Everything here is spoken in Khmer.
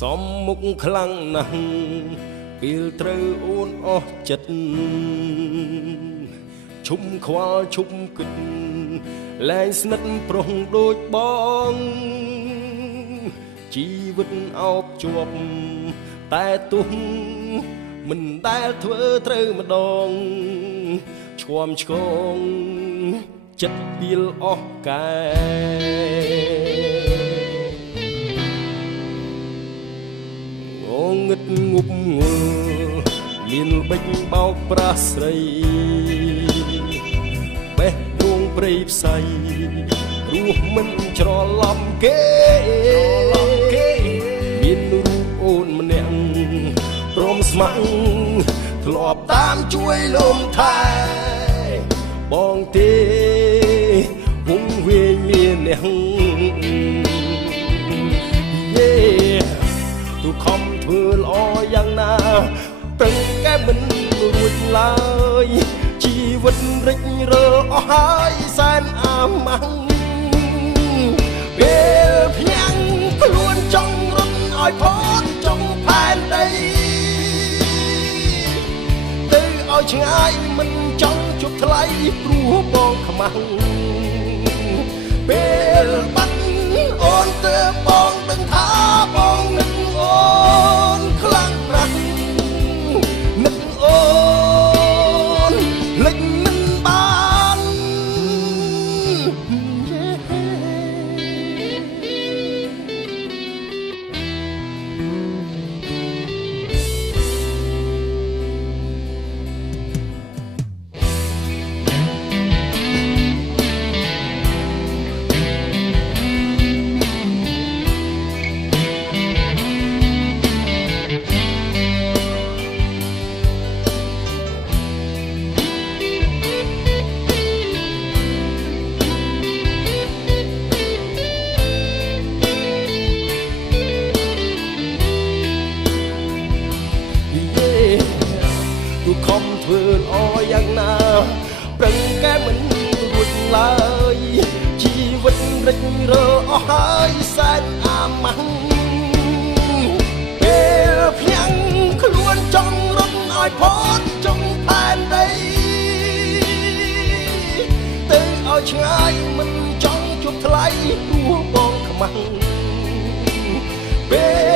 សំមុខខ្លាំងណាស់ពេលត្រូវអូនអស់ចិត្តឈុំខ្វល់ឈុំគិតលែងស្និទ្ធប្រុងដូចបងជីវិតអោបជាប់តែទុះមិនដែលធ្វើត្រូវម្ដងឈាមឆ្កងចិត្តពៀលអស់កែងឹតងប់ងល់មានបិចបោកប្រាស់ស្រីបេះដូងព្រៃផ្សៃរស់មិនច្រឡំគេមានរូបអូនម្នាក់ព្រមស្ម័គ្រធ្លាប់តាមជួយលំថែបងទេវងវែងមានអ្នកទូខំធ្វើល្អយ៉ាងណាប្រឹងកែមិនរួចឡើយជីវិតរិចរើអស់ហើយសែនអាម៉ាំងពេលភ្ញាំងខ្លួនចង់រត់ឲ្យផុតចុងផែនដីទៅឲ្យឆ្ងាយមិនចង់ជប់ថ្លៃព្រោះបងខ្មាំងពេលបាត់អូនទៅបងដឹងថាបងនឹងអូនខ្លាំងណាស់នឹកអូនលេចមិនបានទូខំធ្វើល្អយ៉ាងណាប្រឹងកែមិនរួចឡើយជីវិតរិចរើអស់ហើយសែនអាម៉ាំងពេលភ្ញាំងខ្លួនចង់រត់ឲ្យផុតចុងផែនដីទៅឲ្យឆ្ងាយមិនចង់ជប់ថ្លៃព្រោះបងខ្មាំងពេល